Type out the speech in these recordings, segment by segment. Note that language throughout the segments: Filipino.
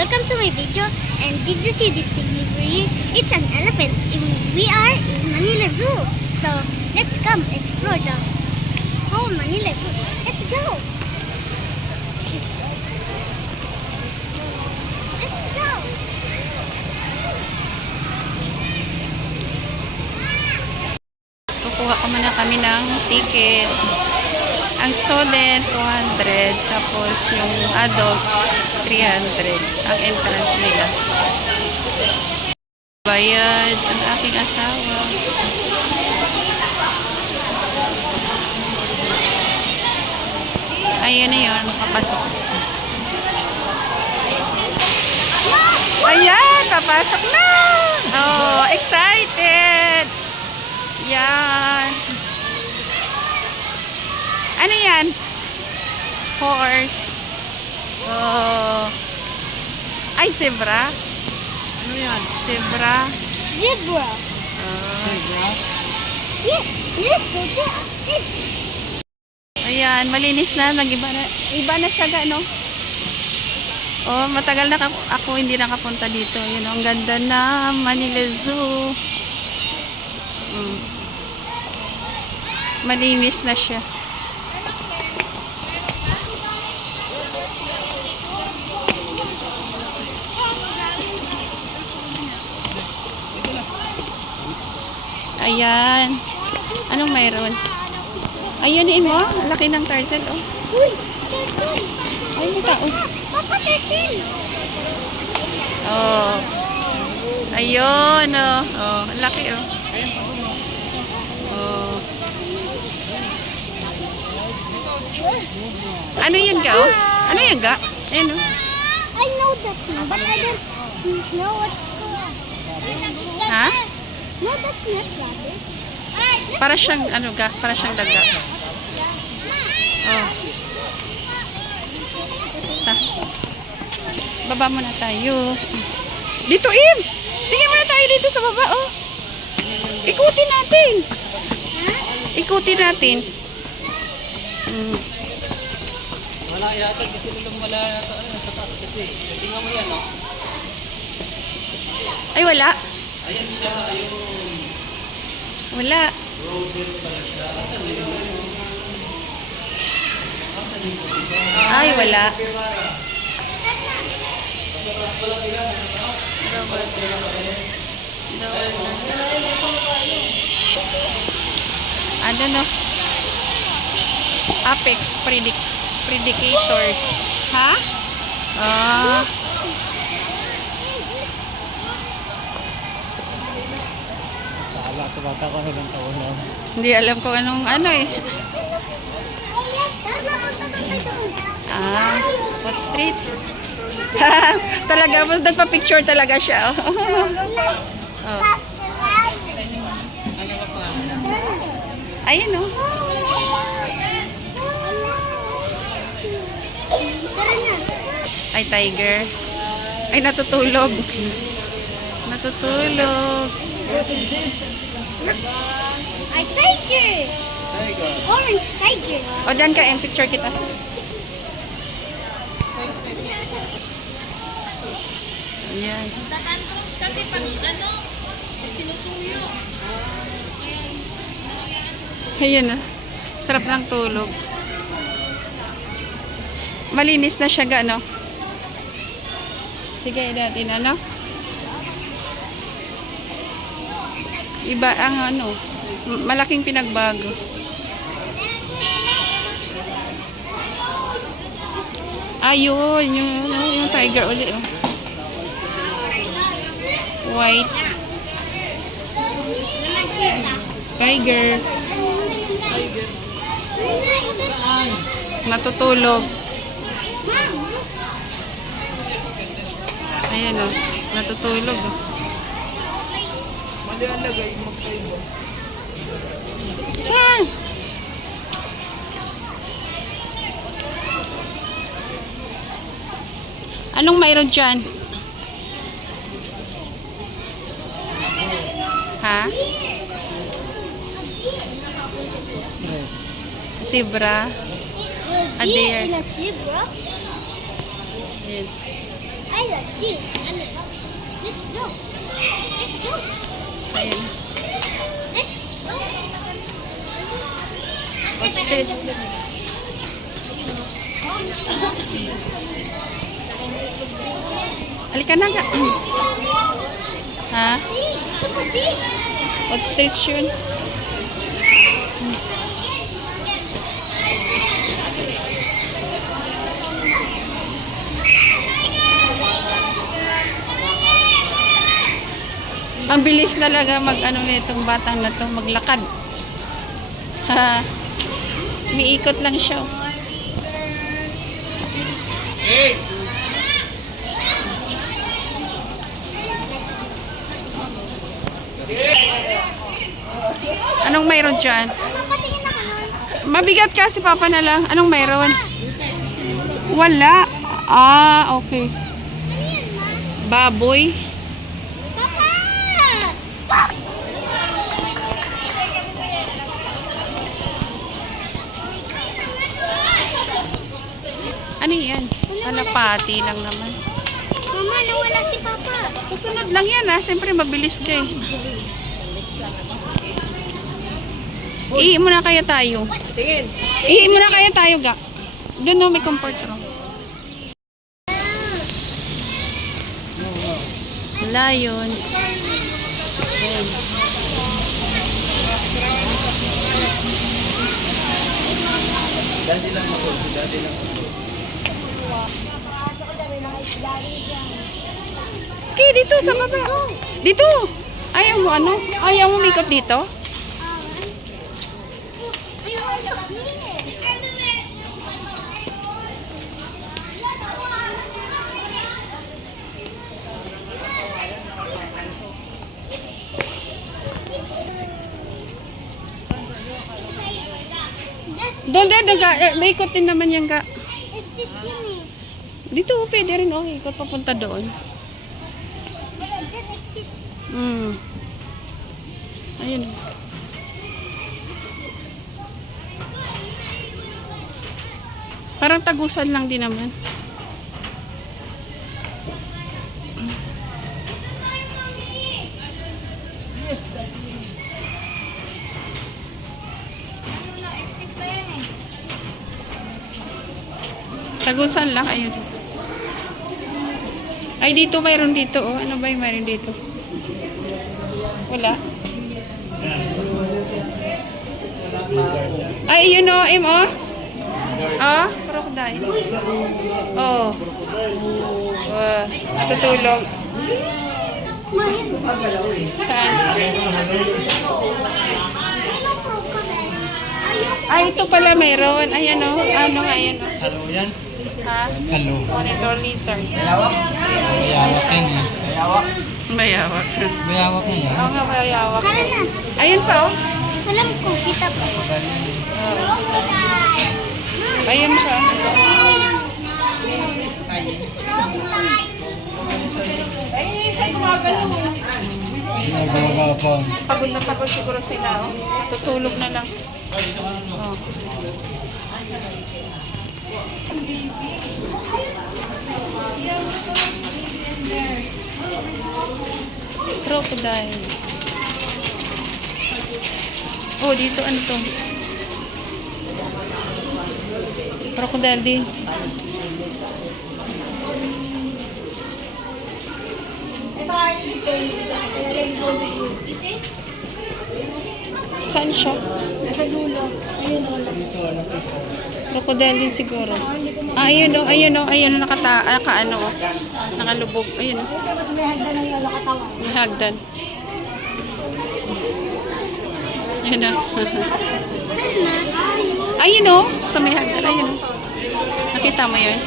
welcome to my video. And did you see this thing over here? It's an elephant. We are in Manila Zoo. So let's come explore the whole Manila Zoo. Let's go. Let's go. Kukuha ka muna kami ng ticket. Ang student, 200. Tapos yung adult, 300. Ang entrance nila. Bayad ang aking asawa. Ayun na yun, makapasok. Ayan, papasok na! Oh, excited! Yan. Ano yan? Horse. Oh. Ay, zebra. Ano yan? Zebra. Zebra. Zebra? Yes. Ayan, malinis na. Iba na siya gano. Oh, matagal na ako hindi nakapunta dito. Yun, ang ganda na Manila Zoo. Malinis na siya. Ayan. Anong mayroon? Ayunin mo. Laki ng turtle, oh. Uy, turtle. Ay, may tao. Papa, turtle. Oh. Ayun, oh. Oh, laki, oh. Oh. Ano yun, ga? Oh? Ano yun, ga? Ayun, oh. I know that thing, but I don't know what's going on. Ha? No, that's not rabbit. Para siyang, ano, ga? Para siyang daga. Oh. Ta. Baba muna tayo. Dito, Im! Tingin muna tayo dito sa baba, oh. Ikutin natin. Ikutin natin. Wala yata kasi nung wala yata sa taas kasi. Tingnan mo yan, no? Ay, wala. Ayan siya, ayun. Wala. Ay, wala. Ano no? Apex Predators. Ha? Ah. Wala, tumata ko ng taon na. Hindi alam ko anong ano eh. Ah, what streets? Talaga, nagpa-picture talaga siya. Oh. Ayun oh. Ay, tiger. Ay, natutulog. Natutulog. Ay, tiger. Orange tiger. O, dyan ka, picture kita. Ayan. Kasi pag sinusuyo. Ayan ah. Sarap ng tulog. Malinis na siya, gano? Sige, natin ano? Iba ang ano, malaking pinagbago. Ayun, yung tiger ulit, oh. White. Tiger. Natutulog. Ayan, oh. Natutulog, oh. Mali ang lagay, magkaiba. Saan? Anong mayroon dyan? Ha? Zebra. A deer. In a zebra? Ayan. I I love sea. Let's go. Let's go. Ayan. Let's go. What's this? Halika na ga. Ha? Super big. What streets yun? Ang bilis talaga mag-ano nitong batang na to, maglakad. Ha. Umiikot lang siya. Anong mayroon dyan? Patingin ako nun. Mabigat ka, si Papa na lang. Anong mayroon? Wala. Ah, okay. Ano yan, ma? Baboy. Papa! Pop! Ano yan? Kalapati lang naman. Mama, nawala si Papa. Susunod lang yan ha. Siyempre mabilis ka eh. Ihi muna kaya tayo. Tingin. Ihi muna kaya tayo ga. Doon no, may comfort room. Lion. Ayan. Daddy lang ako. Si daddy lang ako. Sige, dito sa baba. Dito. Ayaw mo ano? Ayaw mo mikot dito? Doon, may ikot din naman yan ga. It's it, yummy. Dito, pwede rin. Oh, ikot papunta doon. Just exit. Ayun. Parang tagusan lang din naman. Tagusan lang, ayun. Ay, dito, mayroon dito. Oh. Ano ba yung mayroon dito? Wala. Ay, yun o, Im, oh. Ah, crocodile. Oh. Natutulog. Saan? Ay, ito pala mayroon. Ayan o. Ano nga, ayan o. Hello yan? Ha? Hello. Monitor lizard. Bayawak? Bayawak yan eh. Bayawak? Bayawak. Bayawak na yan. Oo nga, bayawak. Tara na. Ayun pa oh. Alam ko, kita pa. Ayun pa. Ginagawa pa. Pagod na pagod siguro sila oh. Tutulog na lang. Oh. Crocodile. Oh, dito ano to? Crocodile din. Saan siya? Nasa dulo. Ayun o. Crocodile din siguro. Ah, ayun o, ayun o, ayun o, naka-ano o. Nakalubog. Ayun o. Ito, mas may hagdan ng lalo katawan. May hagdan. Ayun o. Saan na? Ayun o, sa may hagdan. Ayun o. Nakita mo yun?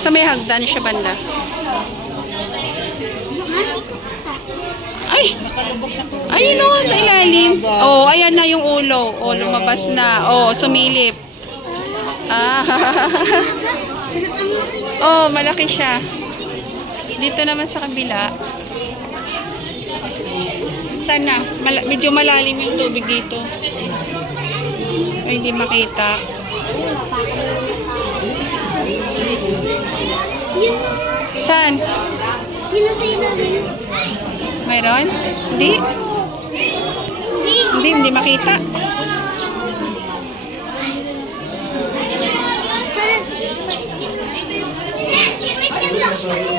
Sa may hagdan siya banda. Ay! Ayun o, sa ilalim. Oh, ayan na yung ulo. Oh, lumabas na. Oh, sumilip. Ah. Oh, malaki siya. Dito naman sa kabila. Sana, medyo malalim yung tubig dito. Ay, hindi makita. Saan? Yun na sa ilalim. Mayroon? Hindi. Hindi makita.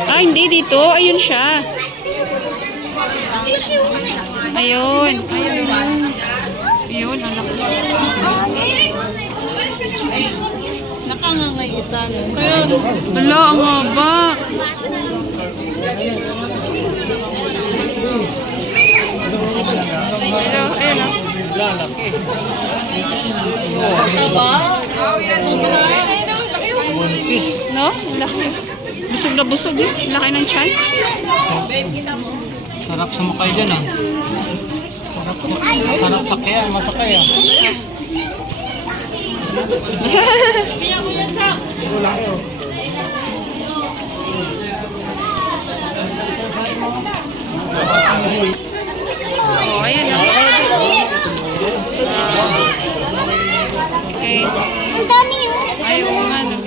Ah, hindi dito. Ayun siya. Ayun. Ayun, anak ko. Nakangangay isa. Wala, ang haba. Hello, ayun o. Lalaki. Taba? Sobra. Buntis. No? Laki. Busog na busog eh. Laki ng tiyan. Sarap sumakay dyan ah. Sarap sakyan, masakay ah. Oh, ayun o. Okay. Ang dami yun. Ayun o nga no.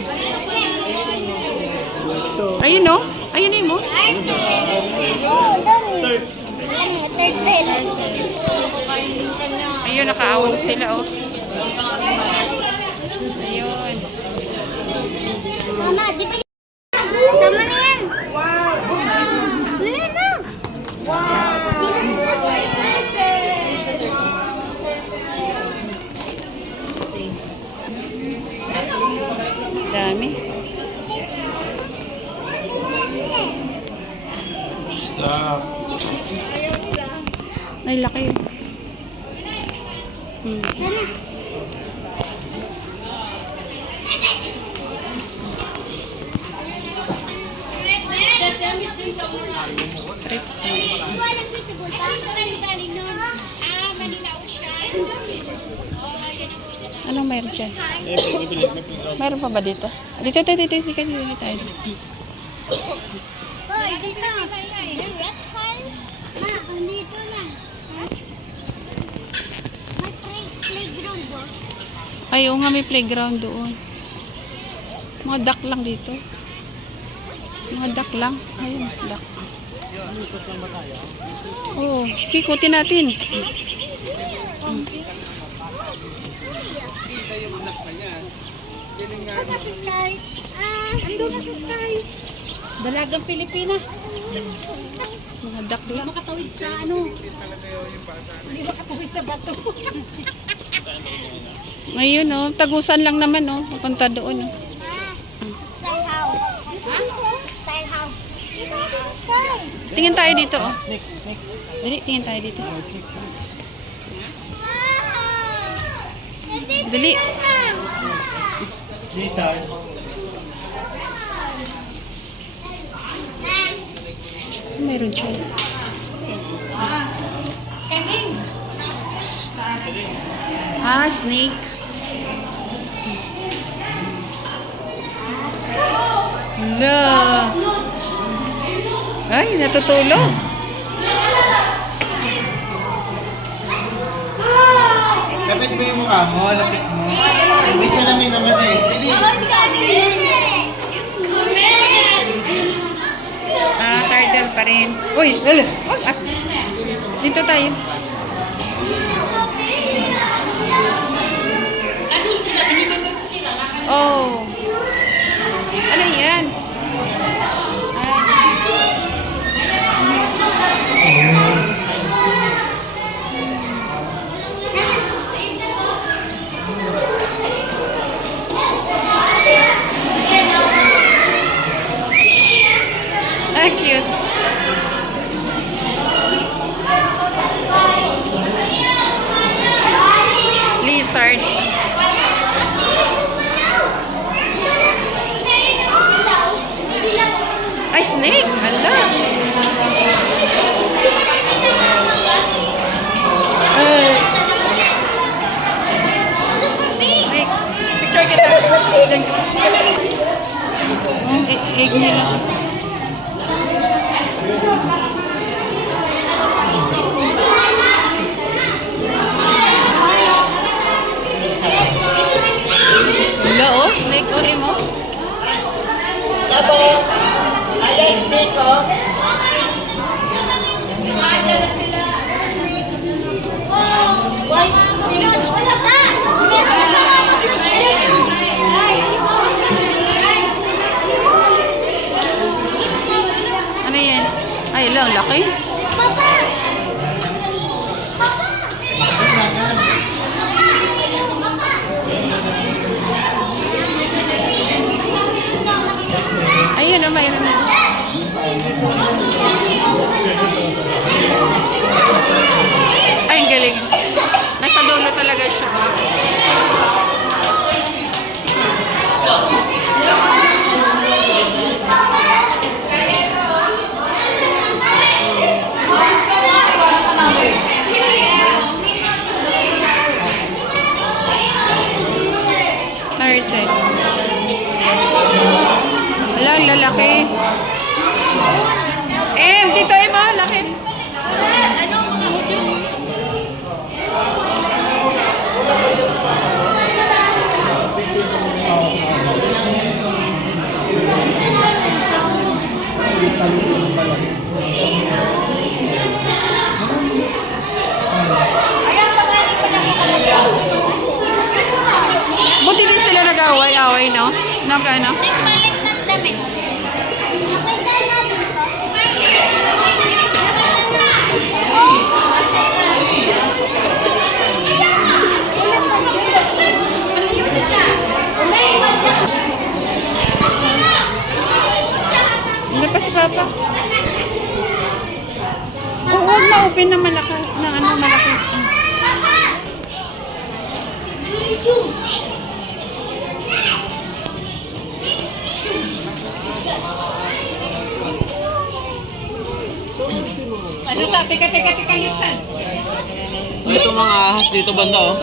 Ayun o. Ayun mo. Turtle. Ayun, nakaawang sila oh. Ayun. Mama, di ba yun? Tama na yan. Wow. Ano yan na? Dami. Stop. Ay, laki. Anong mayroon dyan? Mayroon pa ba dito? Dito tayo. Oh, dito. Yung reptile. Ma, dito na. May playground doon. Ay, oo nga, may playground doon. Mga duck lang dito. Mga duck lang. Ayun, duck. Oo, sige, ikutin natin. Ito si Sky. Andun na si Sky. Dalagang Pilipina. Mga duck lang. Makatawid sa ano. Hindi makatawid sa bato. Ayun, oh, tagusan lang naman, oh. Papunta doon, oh. Style house. Style house. Ito si Sky. Tingin tayo dito, oh. Dali, tingin tayo dito. Wow. Dali. Lisa. Meron siya. Ah, snake. Hala. Ay, natutulog. Lapit mo yung mukha mo, lapit mo. May salamin naman eh. Pili. Ah, turtle pa rin. Uy, hala. Ah, dito tayo. Oh. Ano yan? Ah, cute. Lizard. Ay, snake. Hala. Ay, snake. Picture kita. Oh, egg nila. Hala, oh, snake. Oh, mo. Ano yan? Ay, lang, laki. Papa! Ayun, oh, mayroon na. Ay, ang galing. Nasa dulo talaga siya. Thirty. Wala, ang lalaki. Dito ay mga laki. Ano mga hudo? Buti din sila nag-away-away, no? Nag-ano? Nagpalit ng damit. Nakita natin to. Hindi pa si Papa. Oo, ma-open na malaki. Na ano, malaki. Papa! Shoes! Ano sa? Teka, Lipsan. Ito mga ahas dito banda oh.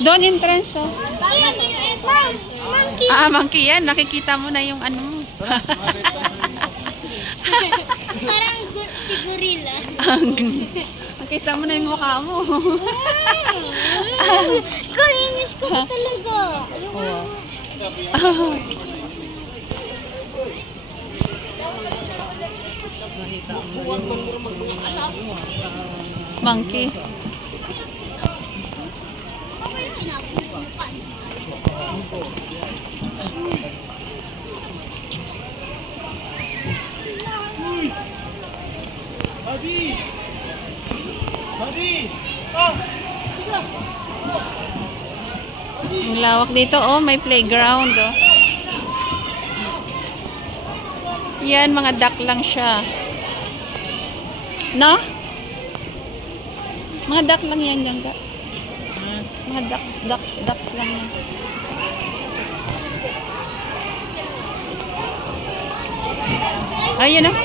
Doon entrance, oh. Monkey! Monkey yan. Nakikita mo na yung ano. Parang si gorilla. Nakita mo na yung mukha mo. Kainis ko ba talaga? Monkey. Hadi! Hadi! Ah! Ang lawak dito, oh. May playground, oh. Yan, mga duck lang siya. No? Mga duck lang yan, Gangga. Mga ducks lang yan. Ayun, oh.